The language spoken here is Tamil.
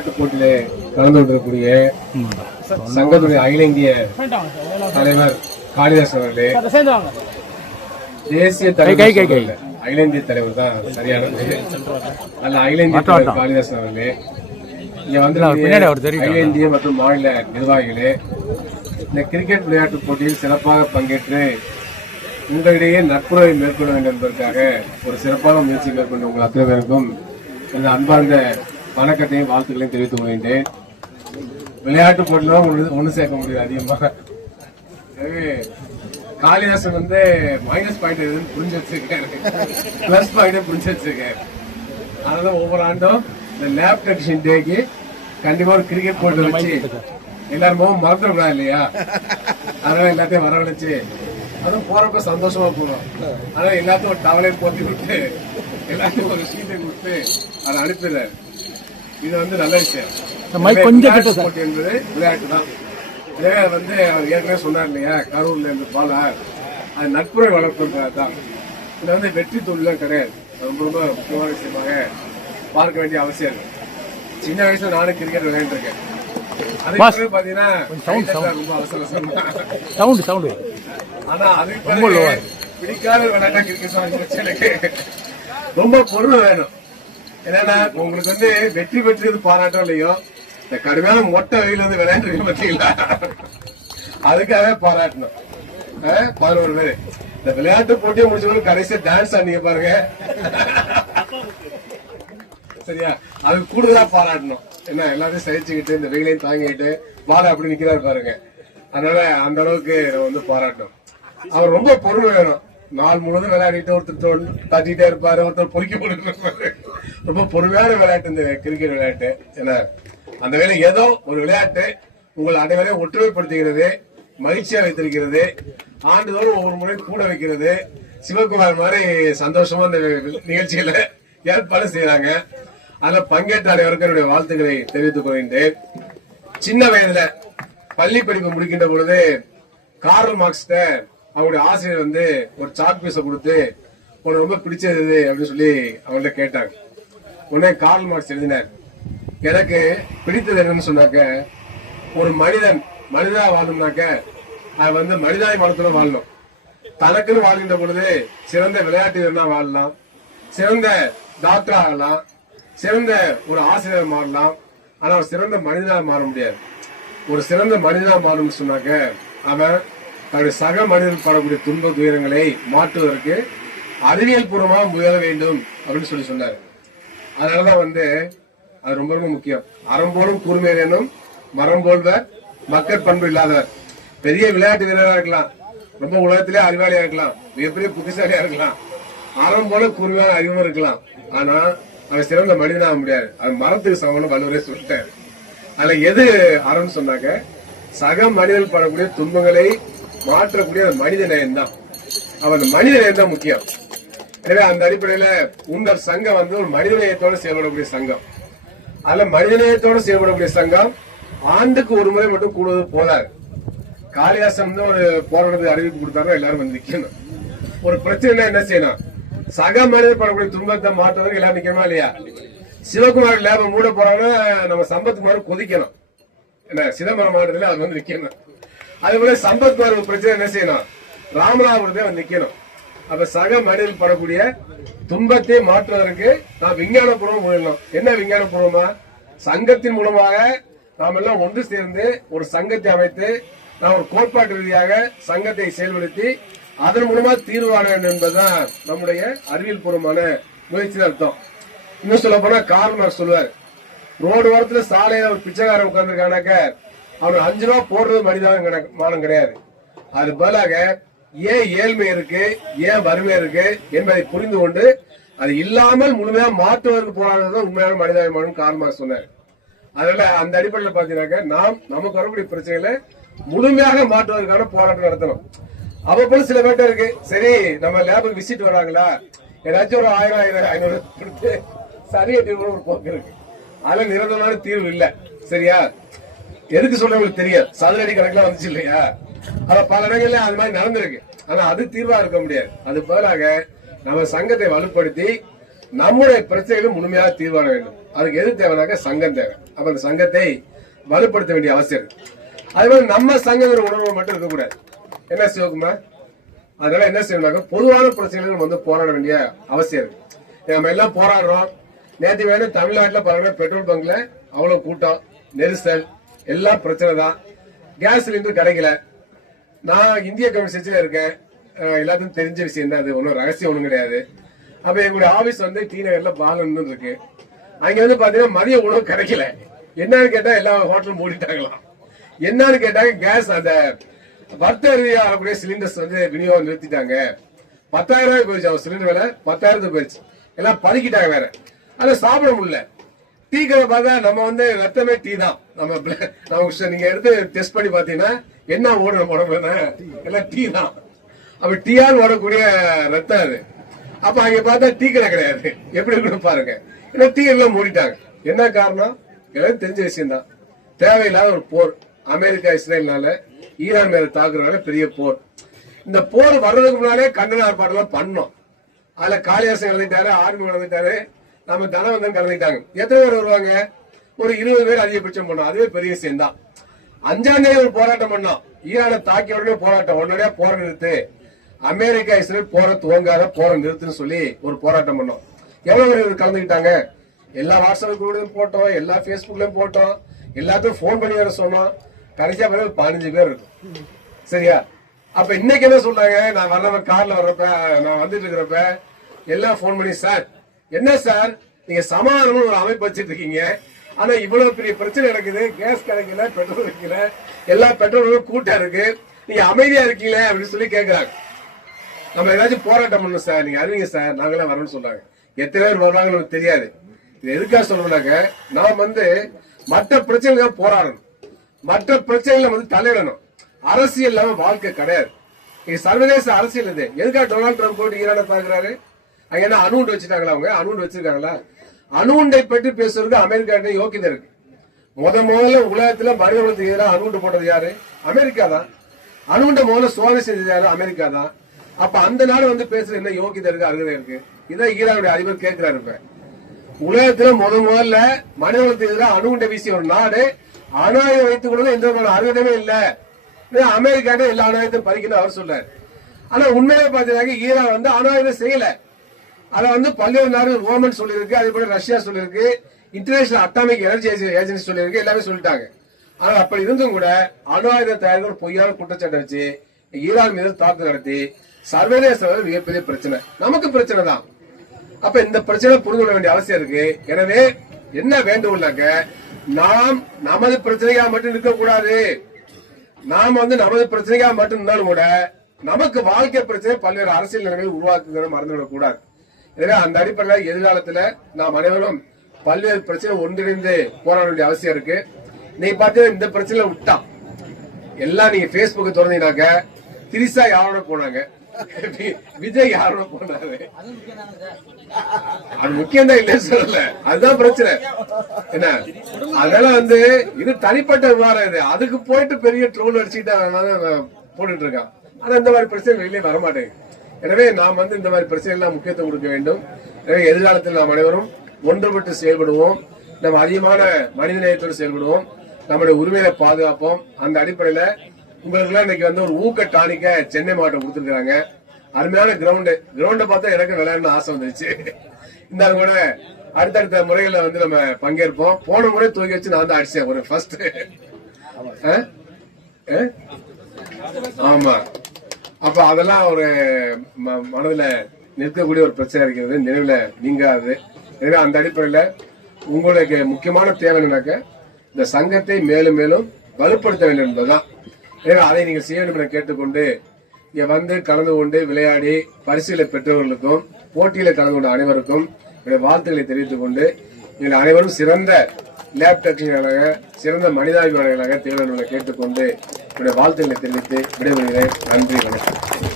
விளையாட்டு போட்டியில கலந்து கொண்டிருக்கக்கூடிய சங்கத்துடைய அகில இந்திய தலைவர் காளிதாஸ் அவர்களே, தேசிய தலைவர் அகில இந்திய தலைவர் தான் சரியானது. அல்ல அகில இந்திய தலைவர் காளிதாஸ் அவர்களே, இங்க வந்து அகில இந்திய மற்றும் மாநில நிர்வாகிகளே, இந்த கிரிக்கெட் விளையாட்டு போட்டியில் சிறப்பாக பங்கேற்று உங்களிடையே நட்புறவை மேற்கொள்ள வேண்டும் என்பதற்காக ஒரு சிறப்பான முயற்சி மேற்கொண்ட உங்கள் அத்தனை பேருக்கும் இந்த அன்பார்ந்த வணக்கத்தையும் வாழ்த்துக்களையும் தெரிவித்துக் கொள்கின்றேன். விளையாட்டு போட்டிலாம் ஒண்ணு சேர்க்க முடியாது அதிகமாக. காளிதாசன் வந்து மைனஸ் பாயிண்ட் எதுன்னு புரிஞ்சு வச்சிருக்காரு, பிளஸ் பாயிண்ட் புரிஞ்சு வச்சிருக்காரு. அதனால ஒவ்வொரு ஆண்டும் இந்த லேப் டெக்னீஷியன் டேக்கு கண்டிப்பா ஒரு கிரிக்கெட் போட்டி வச்சு எல்லாரும் மறந்துடக்கூடாது இல்லையா? அதனால எல்லாத்தையும் வரவழைச்சு அதுவும் போறப்ப சந்தோஷமா போகணும். அதனால எல்லாத்தையும் ஒரு டவலை போத்தி கொடுத்து எல்லாத்தையும் ஒரு சீட்டை கொடுத்து அதை அனுப்பிடுறாரு. இது வந்து நல்ல விஷயம். போட்டி என்பது விளையாட்டு தான். இதே வந்து அவர் ஏற்கனவே சொன்னார் இல்லையா, கரூர்ல இருந்து பாலார் அது நட்புறவை வளர்ப்பதற்காக தான். இது வந்து வெற்றி தோல்விலாம் கிடையாது. ரொம்ப ரொம்ப முக்கியமான விஷயமாக பார்க்க வேண்டிய அவசியம் இருக்கு. சின்ன வயசுல நானும் கிரிக்கெட் விளையாண்டு இருக்கேன். அதுக்கு பாத்தீங்கன்னா ரொம்ப அவசரம். ஆனா அதுக்கு பிடிக்காத விளையாட்டா கிரிக்கெட் எனக்கு ரொம்ப பொறுமை வேணும். என்னன்னா உங்களுக்கு வந்து வெற்றி பெற்றது பாராட்டம் இல்லையோ, இந்த கடுமையான மொட்டை வெயில் வந்து விளையாண்டு பார்த்தீங்களா, அதுக்காக பாராட்டணும். 11 பேரு இந்த விளையாட்டு போட்டியை முடிச்சவங்க கடைசியா டான்ஸ் ஆனீங்க பாருங்க, சரியா? அதுக்கு கூடுதலா பாராட்டணும். என்ன எல்லாத்தையும் சகிச்சுக்கிட்டு இந்த வெயிலையும் தாங்கிட்டு பால அப்படி நிக்கிறாரு பாருங்க. அதனால அந்த அளவுக்கு வந்து பாராட்டணும். அவர் ரொம்ப பொறுமை வேணும். நாள் முழுவதும் விளையாடிட்டு ஒருத்தர் தட்டிட்டே இருப்பாரு, ஒருத்தர் பொறுக்கி போட்டு இருப்பாரு. ரொம்ப பொறுமையான விளையாட்டு இந்த கிரிக்கெட் விளையாட்டு. ஏன்னா அந்த வேலை ஏதோ ஒரு விளையாட்டு உங்கள் அனைவரையும் ஒற்றுமைப்படுத்துகிறது, மகிழ்ச்சியா வைத்திருக்கிறது, ஆண்டுதோறும் ஒவ்வொரு முறை கூட வைக்கிறது. சிவகுமார் மாதிரி சந்தோஷமா இந்த நிகழ்ச்சிகளை ஏற்பாடு செய்யறாங்க. அதுல பங்கேற்ற அனைவருக்கும் என்னுடைய வாழ்த்துக்களை தெரிவித்துக் கொள்கின்றேன். சின்ன வயதுல பள்ளி படிப்பு முடிக்கின்ற பொழுது கார்ல் மார்க்ஸ்ட அவங்களுடைய ஆசிரியர் வந்து ஒரு சாக் பீஸை கொடுத்து உனக்கு ரொம்ப பிடிச்சது அப்படின்னு சொல்லி அவங்கள்ட்ட கேட்டாங்க. உடனே கார்ல் மார்க்ஸ் எழுதினார், எனக்கு பிடித்தது என்னன்னு சொன்னாக்க, ஒரு மனிதா வாழணும்னாக்க அது வந்து மனிதாபிமானத்துல வாழணும். தனக்குன்னு வாழ்கின்ற பொழுது சிறந்த விளையாட்டு வீரனா வாழலாம், சிறந்த டாக்டர் ஆகலாம், சிறந்த ஒரு ஆசிரியர் மாறலாம். ஆனா ஒரு சிறந்த மனிதனாக மாற முடியாது. ஒரு சிறந்த மனிதனா மாறணும்னு சொன்னாக்க அவன் தன்னுடைய சக மனிதர்கள் படக்கூடிய துன்ப துயரங்களை மாற்றுவதற்கு அறிவியல் பூர்வமாக முயல வேண்டும் அப்படின்னு சொல்லி சொன்னார். அதனாலதான் வந்து அது ரொம்ப ரொம்ப முக்கியம். அறம் போலும் கூர்மை வேணும், மரம் போல்வர் மக்கள் பண்பு இல்லாதவர். பெரிய விளையாட்டு வீரராக இருக்கலாம், ரொம்ப உலகத்திலே அறிவாளியா இருக்கலாம், மிகப்பெரிய புத்திசாலியா இருக்கலாம், அறம் போல கூர்மையான அறிவும் இருக்கலாம். ஆனா அவன் சிறந்த மனிதனாக முடியாது. அது மரத்துக்கு சமம்னு வள்ளுவரே சொல்லிட்டாரு. அதுல எது அறம்னு சொன்னாக்க சக மனிதர்கள் படக்கூடிய துன்பங்களை மாற்றக்கூடிய மனித நேயம் தான். அவன் மனித நேயம் தான் முக்கியம். எனவே அந்த அடிப்படையில உங்கள் சங்கம் வந்து ஒரு மனித நேயத்தோட செயல்படக்கூடிய சங்கம். அதுல மனித நேயத்தோட செயல்படக்கூடிய சங்கம் ஆண்டுக்கு ஒரு முறை மட்டும் கூடுவது போதாது. காளிதாசன் வந்து ஒரு போராட்டத்தை அறிவிப்பு கொடுத்தாரு, எல்லாரும் வந்து நிக்கணும். ஒரு பிரச்சனை என்ன செய்யணும், சக மனிதர் படக்கூடிய துன்பத்தை மாற்றுவதற்கு எல்லாரும் நிக்கணுமா இல்லையா? சிவகுமார் லேப மூட போறாங்கன்னா நம்ம சம்பத்குமார் கொதிக்கணும். என்ன சிதம்பரம் மாவட்டத்தில் அது வந்து நிக்கணும். அதே போல சம்பத்குமார் பிரச்சனை என்ன செய்யணும், ராமநாதபுரத்தை வந்து நிக்கணும். அப்ப சக மனிதர்கள் படக்கூடிய துன்பத்தை மாற்றுவதற்கு நாம் விஞ்ஞானபூர்வம் முயலணும். என்ன விஞ்ஞானபூர்வமா? சங்கத்தின் மூலமாக நாம் எல்லாம் ஒன்று சேர்ந்து ஒரு சங்கத்தை அமைத்து நாம் ஒரு கோட்பாட்டு ரீதியாக சங்கத்தை செயல்படுத்தி அதன் மூலமா தீர்வு காண வேண்டும் என்பதுதான் நம்முடைய அறிவியல் பூர்வமான முயற்சி அர்த்தம். இன்னும் சொல்ல போனா கார்ல் மார்க்ஸ் சொல்லுவார், ரோடு ஓரத்துல சாலையில ஒரு பிச்சைக்காரன் உட்கார்ந்துருக்கானாக்க அவனுக்கு 5 ரூபா போடுறது மனிதாபிமானம் கிடையாது. அது பதிலாக ஏன் ஏழ்மை இருக்கு, ஏன் வறுமை இருக்கு என்பதை புரிந்து கொண்டு அது இல்லாமல் முழுமையா மாற்றுவதற்கு போராடுறதுதான் உண்மையான மனிதாபிமானம் கார்ல் மார்க்ஸ் சொன்னார். அதனால அந்த அடிப்படையில் பாத்தீங்கன்னாக்க நாம் நமக்கு வரக்கூடிய பிரச்சனைகளை முழுமையாக மாற்றுவதற்கான போராட்டம் நடத்தணும். அவ்வப்போது சில பேர்ட்ட இருக்கு, சரி நம்ம லேபுக்கு விசிட் வராங்களா, ஏதாச்சும் ஒரு 1000 500 கொடுத்து சரியா ஒரு போக்கு இருக்கு. அதுல நிரந்தரமான தீர்வு இல்ல. சரியா? எதுக்கு சொல்றவங்களுக்கு தெரியும், சதுரடி கணக்குல வந்துச்சு இல்லையா? ஆனா பல இடங்கள்ல அது மாதிரி நடந்திருக்கு. ஆனா அது தீர்வா இருக்க முடியாது. அது பதிலாக நம்ம சங்கத்தை வலுப்படுத்தி நம்முடைய பிரச்சனைகளும் முழுமையாக தீர்வான வேண்டும். அதுக்கு எது தேவைனாக்க சங்கம் தேவை. அப்ப அந்த சங்கத்தை வலுப்படுத்த வேண்டிய அவசியம் இருக்கு. அதே மாதிரி நம்ம சங்கங்கிற உணர்வு மட்டும் இருக்கக்கூடாது. என்ன சிவகுமார்? அதனால என்ன செய்யணும்னாக்க பொதுவான பிரச்சனைகள் நம்ம வந்து போராட வேண்டிய அவசியம் இருக்கு. நம்ம எல்லாம் போராடுறோம். நேற்று வேணும் தமிழ்நாட்டில் பாருங்க, பெட்ரோல் பங்க்ல அவ்வளவு கூட்டம், நெரிசல், எல்லாம் பிரச்சனை தான். கேஸ் சிலிண்டர் கிடைக்கல. நான் இந்திய கம்யூனிஸ்ட்ல இருக்கேன், எல்லாத்துக்கும் தெரிஞ்ச விஷயம் தான், அது ஒன்றும் ரகசியம் ஒன்றும் கிடையாது. அப்ப எங்களுடைய ஆபீஸ் வந்து டி நகர்ல பாலன் இருக்கு. அங்க வந்து பாத்தீங்கன்னா மதிய உணவு கிடைக்கல. என்னன்னு கேட்டா எல்லா ஹோட்டலும் மூடிட்டாங்களாம். என்னன்னு கேட்டாங்க கேஸ் அந்த வர்த்தக ரீதியா வரக்கூடிய சிலிண்டர்ஸ் வந்து விநியோகம் நிறுத்திட்டாங்க. 10,000 ரூபாய் போயிடுச்சு. அவர் சிலிண்டர் வேலை 10,000 போயிடுச்சு. எல்லாம் பதுக்கிட்டாங்க வேற. அதை சாப்பிட முடியல. டீ கடை பார்த்தா நம்ம வந்து ரத்தமே டீ தான். நம்ம நீங்க எடுத்து டெஸ்ட் பண்ணி பாத்தீங்கன்னா என்ன ஓடும் உடம்புல எல்லாம் டீ தான். அப்ப டீயால் ஓடக்கூடிய ரத்தம் அது. அப்ப அங்க பார்த்தா டீ கடை கிடையாது. எப்படி இருக்குன்னு பாருங்க. ஏன்னா டீ எல்லாம் மூடிட்டாங்க. என்ன காரணம்? எனக்கு தெரிஞ்ச விஷயம் தான். தேவையில்லாத ஒரு போர். அமெரிக்கா இஸ்ரேல்னால ஈரான் மேல தாக்குறதுனால பெரிய போர். இந்த போர் வர்றதுக்கு முன்னாலே கண்டன ஆர்ப்பாட்டம் பண்ணோம். அதுல காளிதாசன் கலந்துட்டாரு, ஆர்மி கலந்துட்டாரு, நம்ம தனவந்தன் கலந்துட்டாங்க. எத்தனை பேர் வருவாங்க? ஒரு 20 பேர் அதிகபட்சம் பண்ணோம். அதுவே பெரிய விஷயம் தான். 5ஆம் தேதி ஒரு போராட்டம் பண்ணோம். ஈரானை தாக்கிய உடனே போராட்டம், உடனடியா போரை நிறுத்து, அமெரிக்கா இஸ்ரேல் போரை துவங்காத, போரை நிறுத்துன்னு சொல்லி ஒரு போராட்டம் பண்ணோம். எவ்வளவு பேர் கலந்துக்கிட்டாங்க? எல்லா வாட்ஸ்அப் குரூப்லயும் போட்டோம், எல்லா பேஸ்புக்லயும் போட்டோம், எல்லாத்துக்கும் போன் பண்ணி வர சொன்னோம். கடைசியா பிறகு 15 பேர் இருக்கும். சரியா? அப்ப இன்னைக்கு என்ன சொல்றாங்க? நான் வர்றப்ப கார்ல வர்றப்ப, நான் வந்துட்டு இருக்கிறப்ப எல்லாம் போன் பண்ணி, சார் என்ன சார் நீங்க சமாதானம் ஒரு அமைப்பு வச்சிட்டு இருக்கீங்க, ஆனா இவ்வளவு பெரிய பிரச்சனை நடக்குது, கேஸ் கிடைக்கல, பெட்ரோல் கிடைக்கல, எல்லா பெட்ரோலும் கூட்டா இருக்கு, நீங்க அமைதியா இருக்கீங்களே அப்படின்னு சொல்லி கேட்கறாங்க. நம்ம ஏதாச்சும் போராட்டம் பண்ணணும் சார், நீங்க அறிவிங்க சார், நாங்களாம் வரணும்னு சொல்றாங்க. எத்தனை பேர் வருவாங்கன்னு நமக்கு தெரியாது. இது எதுக்காக சொல்லணும்னாக்க, நாம் வந்து மற்ற பிரச்சனைகள் போராடணும், மற்ற பிரச்சனைகளை வந்து தலையிடணும். அரசியல் இல்லாம வாழ்க்கை கிடையாது. இது சர்வதேச அரசியல். இது எதுக்காக டொனால்டு ட்ரம்ப் போட்டு ஈரானை தாக்குறாரு? அங்க என்ன அணுகுண்டு வச்சுட்டாங்களா? அவங்க அணுகுண்டு வச்சிருக்காங்களா? அணுகுண்டை பற்றி பேசுறதுக்கு அமெரிக்கா யோக்கியதை இருக்கு. முதல்ல உலகத்துல மனிதர்களுக்கு எதிராக அணுகுண்டு போட்டது யாரு? அமெரிக்கா தான். அணுகுண்டை முதல்ல சோதனை செஞ்சது யாரு? அமெரிக்கா தான். அப்ப அந்த நாடு வந்து பேசுற என்ன யோக்கியதை இருக்கு, அருகதை இருக்கு? இதான் ஈரானுடைய அதிபர் கேட்கிறாரு. இப்ப உலகத்துல முதல்ல மனிதர்களுக்கு எதிராக அணுகுண்டை வீசிய ஒரு நாடு அணு ஆயுதம் வைத்துக் கொள்வது எந்த விதமான அருகதமே இல்ல. அமெரிக்கா எல்லா அணு ஆயுதத்தையும் பறிக்கணும் அவர் சொல்றாரு. ஆனா உண்மையிலே பாத்தீங்கன்னா ஈரான் வந்து அணு ஆயுதம் செய்யல. அதை வந்து பல்வேறு நாடுகள், ஓமன் சொல்லியிருக்கு, அதே போல ரஷ்யா சொல்லியிருக்கு, இன்டர்நேஷனல் அட்டாமிக் எனர்ஜி ஏஜென்சி சொல்லியிருக்கு, எல்லாமே சொல்லிட்டாங்க. ஆனா அப்படி இருந்தும் கூட அணு ஆயுத தயாரிக்கிற பொய்யான குற்றச்சாட்டை வச்சு ஈரான் மீது தாக்குதல் நடத்தி சர்வதேச மிகப்பெரிய பிரச்சனை, நமக்கு பிரச்சனை தான். அப்ப இந்த பிரச்சனை புரிந்து கொள்ள வேண்டிய அவசியம் இருக்கு. எனவே என்ன வேண்டும்னாக்க, நாம் நமது பிரச்சனைக்காக மட்டும் இருக்கக்கூடாது. நாம் வந்து நமது பிரச்சனைக்காக மட்டும் இருந்தாலும் கூட நமக்கு வாழ்க்கை பிரச்சனை பல்வேறு அரசியல் நிலைமையை உருவாக்குகிற மறந்துவிடக் கூடாது. எனவே அந்த அடிப்படையில் எதிர்காலத்துல நாம் அனைவரும் பல்வேறு பிரச்சனை ஒன்றிணைந்து போராட வேண்டிய அவசியம் இருக்கு. நீங்க பாத்தீங்கன்னா இந்த பிரச்சனை விட்டா எல்லாம் நீங்க பேஸ்புக் திறந்தீங்கன்னாக்க, திரிசா யாரோட போனாங்க, விஜய் யாரோட போனாரு, அது முக்கியம் தான் இல்லைன்னு சொல்லல, அதுதான் பிரச்சனை. என்ன அதனால வந்து இது தனிப்பட்ட விவகாரம். இது அதுக்கு போயிட்டு பெரிய ட்ரோல் அடிச்சுக்கிட்டு போட்டுட்டு இருக்கான். ஆனா இந்த மாதிரி பிரச்சனை வெளியே வரமாட்டேங்குது. எனவே நாம் வந்து இந்த மாதிரி பிரச்சனை எல்லாம் முக்கியத்துவம் கொடுக்க வேண்டும். எனவே எதிர்காலத்தில் நாம் அனைவரும் ஒன்றுபட்டு செயல்படுவோம். நம்ம அதிகமான மனித நேயத்தோடு செயல்படுவோம். நம்முடைய உரிமையை பாதுகாப்போம். அந்த அடிப்படையில உங்களுக்கு எல்லாம் இன்னைக்கு வந்து ஒரு ஊக்க டானிக்க சென்னை மாவட்டம் கொடுத்துருக்காங்க. அருமையான கிரவுண்டை பார்த்தா எனக்கு விளையாடணும்னு ஆசை வந்துருச்சு. இந்த கூட அடுத்தடுத்த முறைகளை வந்து நம்ம பங்கேற்போம். போன முறை தூக்கி வச்சு நான் தான் அடிச்சேன் ஒரு ஃபர்ஸ்ட். ஆமா, அப்ப அதெல்லாம் ஒரு மனதுல நிற்கக்கூடிய ஒரு பிரச்சனை இருக்கிறது, நினைவுல நீங்காது. எனவே அந்த அடிப்படையில உங்களுக்கு முக்கியமான தேவை என்னன்னாக்க, இந்த சங்கத்தை மேலும் மேலும் வலுப்படுத்த வேண்டும் என்பதுதான். எனவே அதை நீங்கள் செய்ய வேண்டும் என கேட்டுக்கொண்டு, இங்க வந்து கலந்து கொண்டு விளையாடி பரிசுகளை பெற்றவர்களுக்கும் போட்டியில கலந்து கொண்ட அனைவருக்கும் வாழ்த்துக்களை தெரிவித்துக் கொண்டு, நீங்கள் அனைவரும் சிறந்த லேப் டெக்னீஷியனாக, சிறந்த மனிதாபிமானிகளாக திகழ வேண்டும் என கேட்டுக்கொண்டு என்னுடைய வாழ்த்துக்களை தெரிவித்து விடைபெறுகிறேன். நன்றி, வணக்கம்.